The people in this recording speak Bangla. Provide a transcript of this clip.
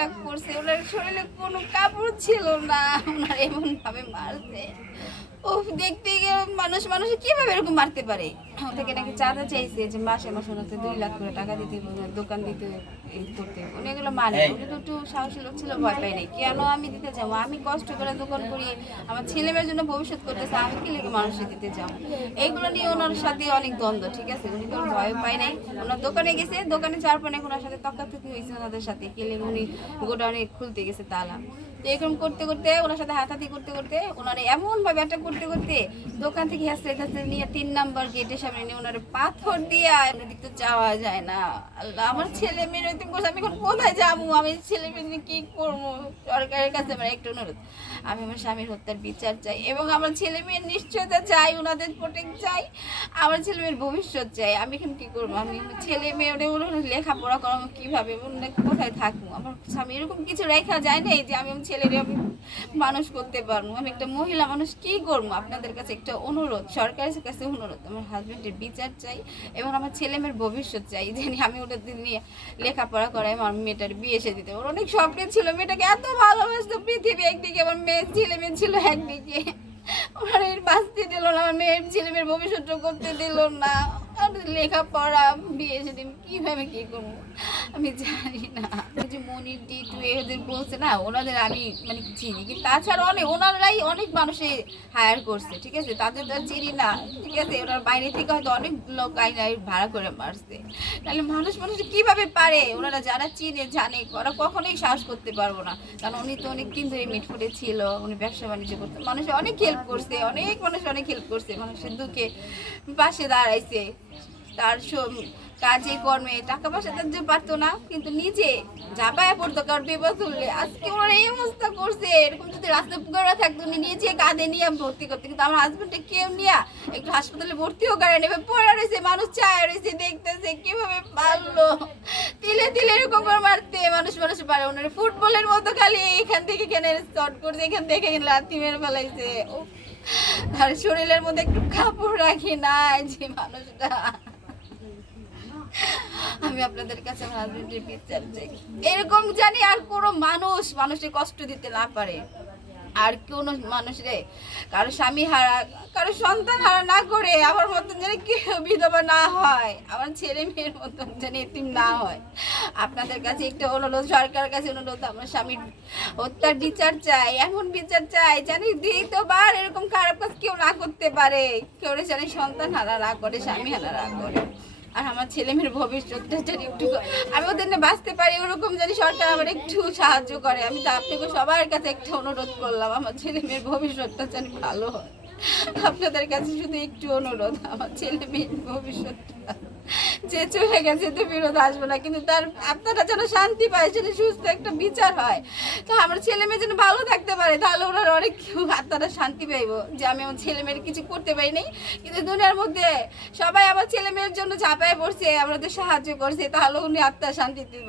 অ্যাটাক করছে, ওনার শরীরে কোনো কাপড় ছিল না, ওনার এমন ভাবে মারছে। ও দেখতে গেলে মানুষ মানুষ কীভাবে এরকম মারতে পারে? ওটাকে নাকি চাঁদা চাইছে যে মাসে মাসে ওনাকে দুই লাখ করে টাকা দিতে দোকান দিতে এই করতে উনি এগুলো মানে একটু সাহসী লোক ছিল ভয় পাই নাই। কেন আমি দিতে যাব? আমি কষ্ট করে দোকান করি আমার ছেলে মেয়ের জন্য ভবিষ্যৎ করতেছে আমি কি লেগে দিতে যাব? এইগুলো নিয়ে ওনার সাথে অনেক দ্বন্দ্ব ঠিক আছে? উনি তো ভয় পাই নাই। ওনার দোকানে গেছে দোকানে যাওয়ার পরে ওনার সাথে তকাতকি হয়েছে ওনাদের সাথে। কি লেগে উনি গোডাউনে খুলতে গেছে তালা। তো এরকম করতে করতে ওনার সাথে হাতাহাতি করতে করতে ওনার এমন ভাবে অ্যাটাক করতে করতে দোকান থেকে হাসতে হাসতে নিয়ে তিন নাম্বার গেটের সামনে নিয়ে ওনার পাথর দিয়ে এমনি তো যাওয়া যায় না। আল্লাহ, আমার ছেলে মেয়ের ওইরকম করছে আমি এখন কোথায় যাব? আমি ছেলে মেয়ে কি করব? সরকারের কাছে আমার একটা অনুরোধ, আমি আমার স্বামীর হত্যার বিচার চাই এবং আমার ছেলে মেয়ের নিশ্চয়তা চাই, ওনাদের প্রোটেক্ট চাই, আমার ছেলে মেয়ের ভবিষ্যৎ চাই। আমি এখন কি করব? আমি ছেলে মেয়ে লেখাপড়া করাবো কীভাবে? কোথায় থাকব? আমার স্বামী এরকম কিছু রেখা যায় নাই যে আমি আমার ছেলের আমি মানুষ করতে পারব। আমি একটা মহিলা মানুষ কি করব? আপনাদের কাছে একটা অনুরোধ, সরকারের কাছে অনুরোধ, আমার হাজবেন্ডের বিচার চাই এবং আমার ছেলে মেয়ের ভবিষ্যৎ চাই জানি আমি ওটা নিয়ে লেখাপড়া করাই, আমার মেয়েটার বিয়ে এসে দিতে। ওর অনেক স্বপ্ন ছিল, মেয়েটাকে এত ভালোবাসতো, পৃথিবী একদিকে, আমার মেয়ের ছেলে মেয়ে ছিল একদিকে। ওনার এর বাঁচতে দিল না, আমার মেয়ের ছেলে মেয়ের ভবিষ্যৎ করতে দিল না। লেখাপড়া, বিয়ে সেদিন কীভাবে কী করব? আমি জানি না। যে মনির দি টু এদের বলছে না, ওনাদের আমি মানে চিনি, কিন্তু তাছাড়া অনেক, ওনারাই অনেক মানুষে হায়ার করছে, ঠিক আছে? তাদের তো চিনি না, ঠিক আছে? ওনার বাইরে থেকে হয়তো অনেক লোক আইনাই ভাড়া করে মারছে। তাহলে মানুষ মানুষ কীভাবে পারে? ওনারা যারা চিনে, জানে, ওরা কখনোই সাহস করতে পারব না। কারণ উনি তো অনেক দিন ধরে মিটফুটে ছিল, উনি ব্যবসা বাণিজ্য করতে, মানুষ অনেক হেল্প করছে, অনেক মানুষ অনেক হেল্প করছে, মানুষের দুঃখে পাশে দাঁড়াইছে। তার কাজে, কর্মে, টাকা পয়সা দিতে পারতো না, কিন্তু নিজে ঝাঁপায় পড়তো, কারণ বিপদ তুললে। আজকে ওরা এই অবস্থা করছে, এরকম যদি রাস্তা পুকুরা থাকতো, উনি নিজে কাঁধে নিয়ে ভর্তি করতে। কিন্তু আমার হাজবেন্ডটা কেউ নিয়ে একটু হাসপাতালে ভর্তিও করে নেবে। পড়া রয়েছে, মানুষ চায় রয়েছে, দেখতেছে, কীভাবে পারল। তিলে তিলে এরকম করে মারতে, মানুষ মানুষ পারে। ওনার ফুটবলের মতো খালি এখান থেকে এখানে শর্ট করছে, এখান থেকে এখানে লাথি মেরে ফেলাইছে। আর শরীরের মধ্যে একটু কাপড় রাখি নাই যে মানুষটা। আমি আপনাদের কাছে হাজবেন্ডের বিচার চাই। এরকম জানি আর কোনো মানুষ মানুষের কষ্ট দিতে না পারে। আর কোনো মানুষরে কারও স্বামী হারা, কারও সন্তান হারা না করে আমার মতন যেন কেউ বিধবা না হয়, আমার ছেলে মেয়ের মতন যেন এতিম না হয়। আপনাদের কাছে একটা অনুরোধ, সরকারের কাছে অনুরোধ, আমার স্বামীর হত্যার বিচার চাই, এমন বিচার চাই জানি দ্বিতীয়বার এরকম খারাপ কাজ কেউ না করতে পারে। কেউ জানি সন্তান হারা না করে, স্বামী হারা না করে। আর আমার ছেলে মেয়ের ভবিষ্যৎটা যেন একটু আমি ওদের না বাঁচতে পারি, ওরকম যেন সরকার আমার একটু সাহায্য করে, আমি তো আপনাকে সবার কাছে একটা অনুরোধ করলাম, আমার ছেলে মেয়ের ভবিষ্যৎটা যেন ভালো হয়। আপনাদের কাছে শুধু একটু অনুরোধ, আমার ছেলে মেয়ের ভবিষ্যৎটা। যে চলে গেছে তো বিরোধ আসব না। কিন্তু তার আপনারা যেন শান্তি পায়, যেন সুস্থ একটা বিচার হয়। তো আমার ছেলে মেয়ে যেন ভালো থাকতে পারে, তাহলে ওনার অনেক আপনারা শান্তি পাইবো যে আমি আমার ছেলে মেয়ের কিছু করতে পারি নাই। কিন্তু দুনিয়ার মধ্যে সবাই আমার ছেলে মেয়ের জন্য ঝাঁপায় পড়ছে, আমাদের সাহায্য করছে, তাহলে উনি আত্মার শান্তি দিবে।